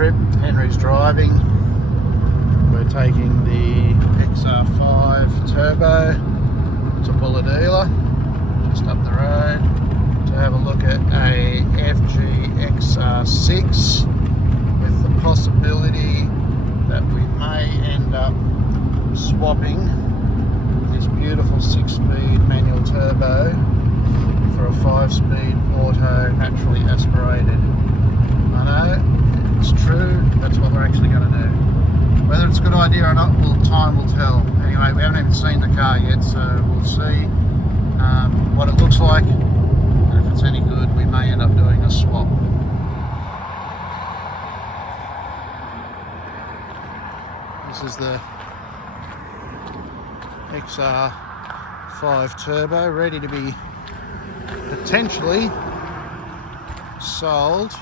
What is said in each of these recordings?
trip. Henry's driving. We're taking the XR5 Turbo to Bulahdelah, just up the road, to have a look at a FG XR6 with the possibility that we may end up swapping this beautiful 6-speed manual turbo for a 5-speed auto naturally aspirated. I know, it's true, that's what we're actually going to do. Whether it's a good idea or not, time will tell. Anyway, we haven't even seen the car yet, so we'll see what it looks like, and if it's any good, we may end up doing a swap. This is the XR5 Turbo, ready to be potentially sold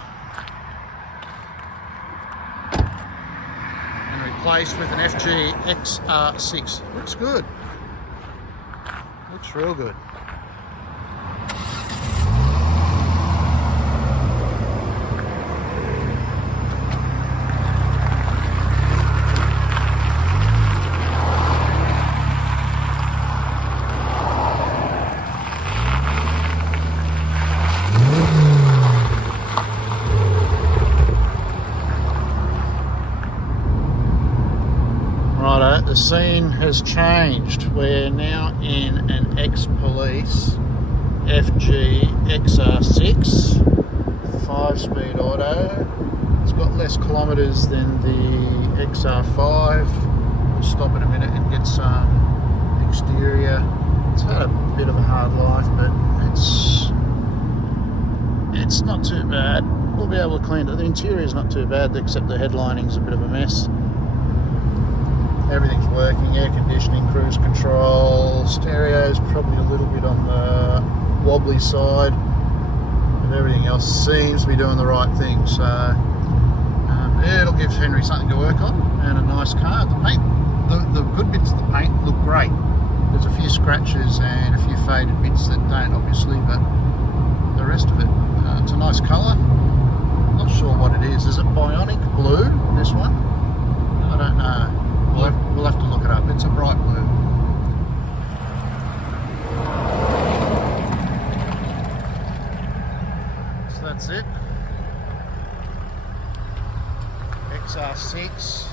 and replaced with an FG XR6. Looks good. Looks real good. Righto, the scene has changed. We're now in an ex-police FG XR6 5-speed auto. It's got less kilometres than the XR5. We'll stop in a minute and get some exterior. It's had a bit of a hard life, but it's not too bad. We'll be able to clean it. The interior is not too bad, except the headlining's a bit of a mess. Everything's working, air conditioning, cruise control, stereo's probably a little bit on the wobbly side, but everything else seems to be doing the right thing, so it'll give Henry something to work on, and a nice car. The paint, the good bits of the paint look great. There's a few scratches and a few faded bits that don't, obviously, but the rest of it, it's a nice colour. Not sure what it is. Is it bionic blue, this one? I don't know. We'll have to look it up. It's a bright blue. So that's it. XR6.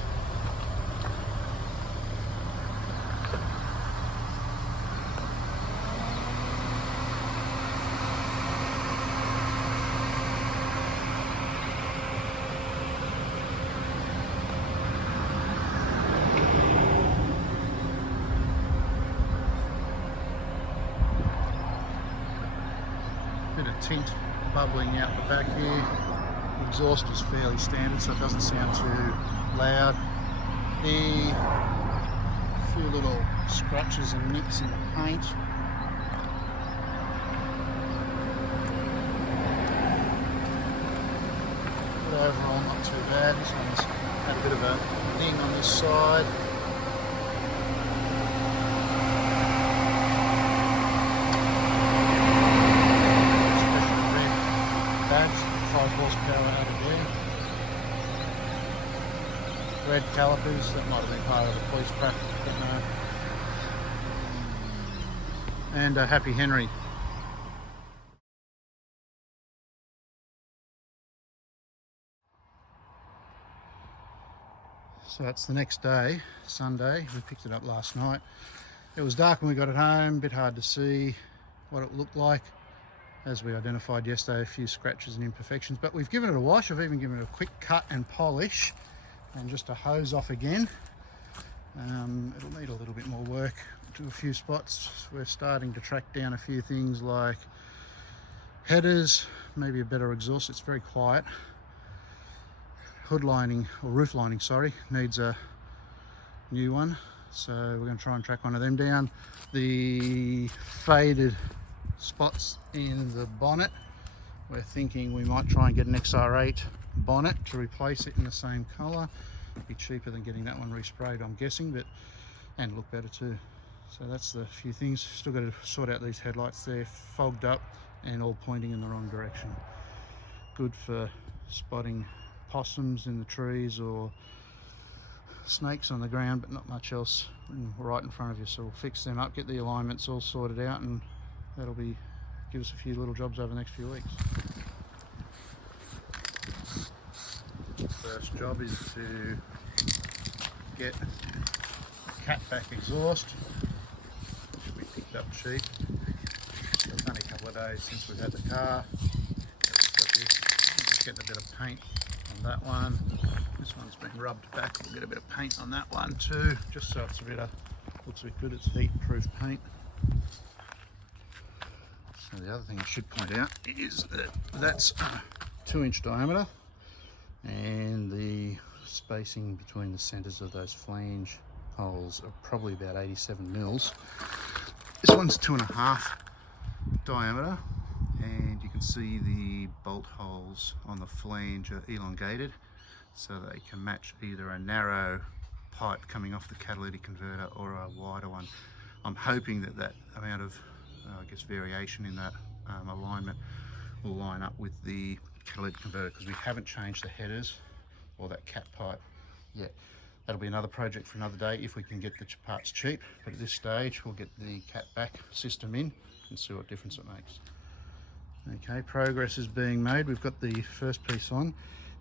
Bit of tint bubbling out the back here. The exhaust is fairly standard, so it doesn't sound too loud. The few little scratches and nicks in the paint. But overall not too bad. This one's had a bit of a ding on this side. Badge, 5 horsepower out of there. Red calipers, that might have been part of the police practice, but no. And Happy Henry. So that's the next day, Sunday. We picked it up last night. It was dark when we got it home, a bit hard to see what it looked like. As we identified yesterday, a few scratches and imperfections, but we've given it a wash. I've even given it a quick cut and polish and just a hose off again. It'll need a little bit more work to a few spots. We're starting to track down a few things like headers, maybe a better exhaust. It's very quiet. Hood lining, or roof lining, sorry, needs a new one. So we're going to try and track one of them down. The faded spots in the bonnet, we're thinking we might try and get an XR8 bonnet to replace it in the same colour. It'd be cheaper than getting that one resprayed, I'm guessing, but and look better too. So that's the few things. Still got to sort out these headlights. They're fogged up and all pointing in the wrong direction. Good for spotting possums in the trees or snakes on the ground, but not much else right in front of you. So we'll fix them up, get the alignments all sorted out, and that'll give us a few little jobs over the next few weeks. First job is to get catback exhaust, which we picked up cheap. It's only a couple of days since we've had the car. Just getting a bit of paint on that one. This one's been rubbed back. We'll get a bit of paint on that one too, just so it's looks a bit good. It's heat-proof paint. So the other thing I should point out is that that's a 2-inch diameter, and the spacing between the centres of those flange holes are probably about 87 mils. This one's 2.5 diameter, and you can see the bolt holes on the flange are elongated so they can match either a narrow pipe coming off the catalytic converter or a wider one. I'm hoping that that amount of variation in that alignment will line up with the catalytic converter, because we haven't changed the headers or that cat pipe yet. That'll be another project for another day if we can get the parts cheap, but at this stage we'll get the cat back system in and see what difference it makes. Okay, progress is being made. We've got the first piece on.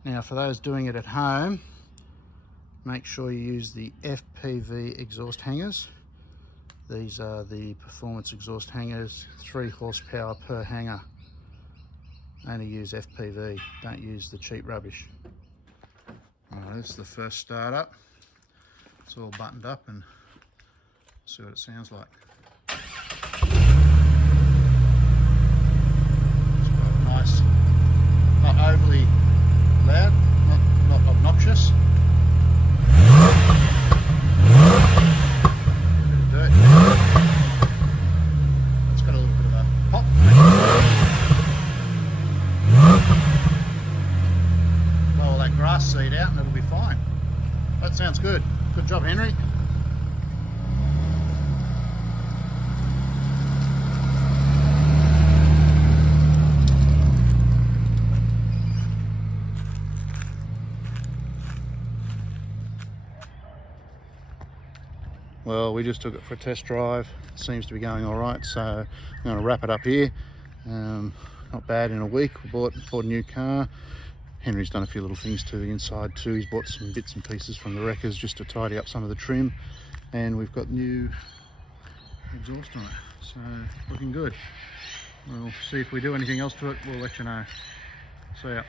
Now for those doing it at home, make sure you use the FPV exhaust hangers. These are the performance exhaust hangers, 3 horsepower per hanger. Only use FPV, don't use the cheap rubbish. Alright, this is the first start up. It's all buttoned up, and see what it sounds like. It's got nice, not overly loud, not obnoxious. It's got a little bit of a pop. Blow all that grass seed out and it'll be fine. That sounds good. Good job, Henry. Well, we just took it for a test drive. It seems to be going all right, so I'm going to wrap it up here. Not bad in a week. We bought a new car. Henry's done a few little things to the inside too. He's bought some bits and pieces from the wreckers just to tidy up some of the trim, and we've got new exhaust on it, so looking good. We'll see if we do anything else to it. We'll let you know. See ya.